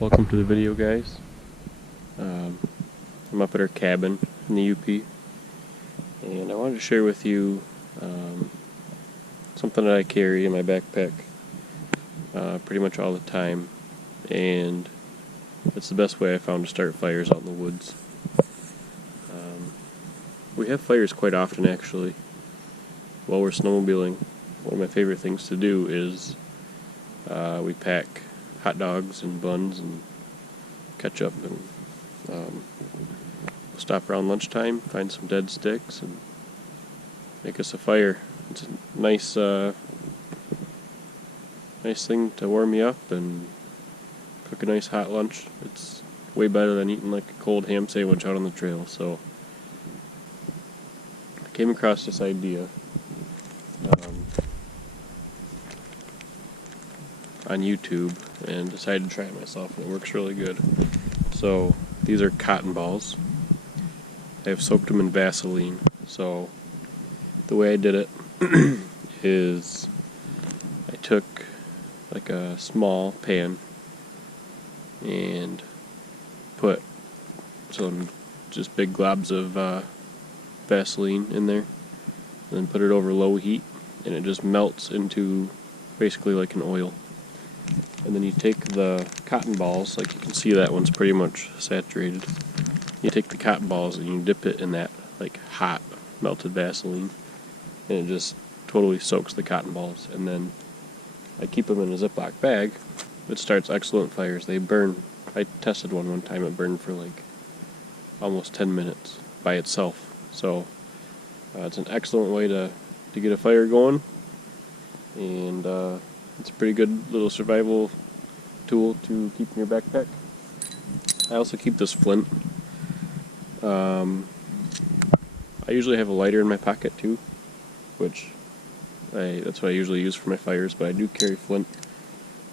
Welcome to the video, guys. I'm up at our cabin in the UP, and I wanted to share with you something that I carry in my backpack pretty much all the time, and it's the best way I found to start fires out in the woods. We have fires quite often, actually. While we're snowmobiling, one of my favorite things to do is we pack hot dogs and buns and ketchup, and we'll stop around lunchtime, find some dead sticks, and make us a fire. It's a nice thing to warm me up and cook a nice hot lunch. It's way better than eating like a cold ham sandwich out on the trail. So I came across this idea on YouTube and decided to try it myself, and it works really good. So these are cotton balls. I've soaked them in Vaseline. So the way I did it is I took like a small pan and put some just big globs of Vaseline in there, and then put it over low heat, and it just melts into basically like an oil. And then you take the cotton balls, like you can see that one's pretty much saturated. You take the cotton balls and you dip it in that like hot melted Vaseline, and it just totally soaks the cotton balls. And then I keep them in a Ziploc bag. It starts excellent fires. They burn. I tested one time. It burned for like almost 10 minutes by itself. So it's an excellent way to get a fire going, and it's a pretty good little survival tool to keep in your backpack. I also keep this flint. I usually have a lighter in my pocket too, which that's what I usually use for my fires, but I do carry flint,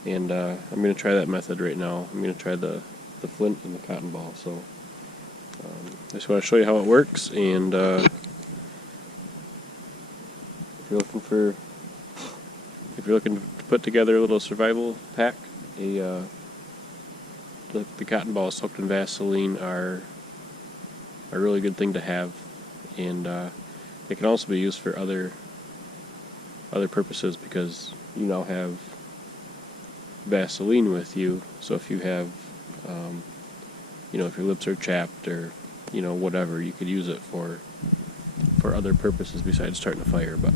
and I'm going to try that method right now. I'm going to try the flint and the cotton ball. So I just want to show you how it works, and if you're looking to put together a little survival pack, the cotton balls soaked in Vaseline are a really good thing to have, and they can also be used for other purposes, because you now have Vaseline with you. So if you have, if your lips are chapped or whatever, you could use it for other purposes besides starting a fire. But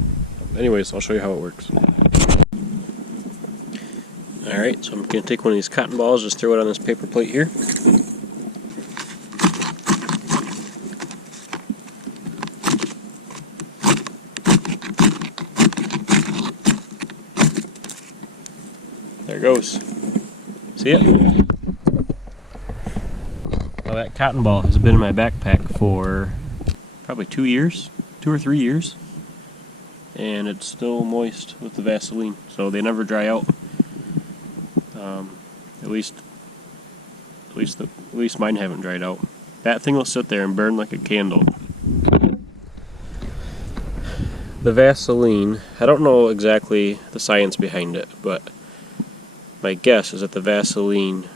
anyways, I'll show you how it works. Alright, so I'm going to take one of these cotton balls, just throw it on this paper plate here. There it goes. See it? Well, that cotton ball has been in my backpack for probably 2 or 3 years, and it's still moist with the Vaseline, so they never dry out. At least mine haven't dried out. That thing will sit there and burn like a candle. The Vaseline, I don't know exactly the science behind it, but my guess is that the Vaseline,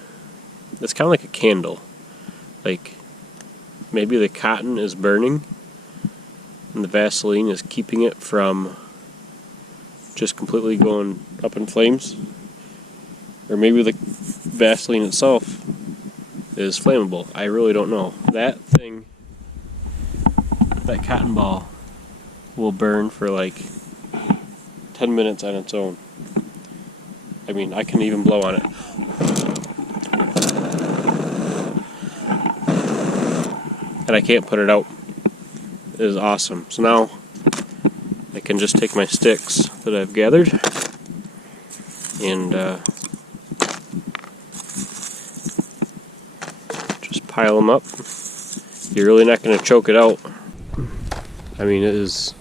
it's kind of like a candle. Like, maybe the cotton is burning and the Vaseline is keeping it from just completely going up in flames. Or maybe the Vaseline itself is flammable. I really don't know. That cotton ball will burn for like 10 minutes on its own. I mean, I can even blow on it. And I can't put it out. It is awesome. So now I can just take my sticks that I've gathered and just pile them up. You're really not going to choke it out. I mean, it is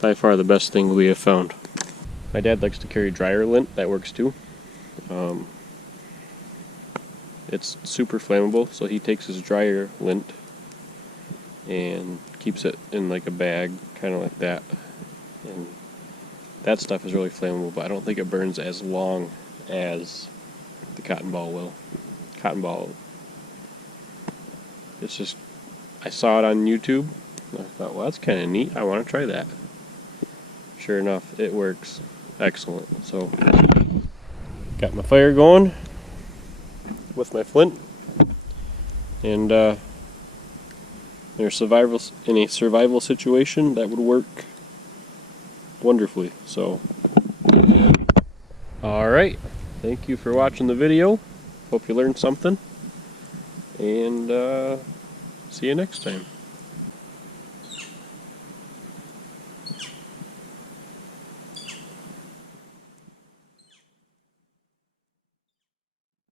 by far the best thing we have found. My dad likes to carry dryer lint. That works too. It's super flammable, so he takes his dryer lint and keeps it in like a bag, kind of like that. And that stuff is really flammable, but I don't think it burns as long as the cotton ball will. Cotton ball. It's just, I saw it on YouTube. And I thought, well, that's kind of neat. I want to try that. Sure enough, it works excellent. So, got my fire going with my flint, and in a survival situation, that would work wonderfully. So, all right. Thank you for watching the video. Hope you learned something, and see you next time.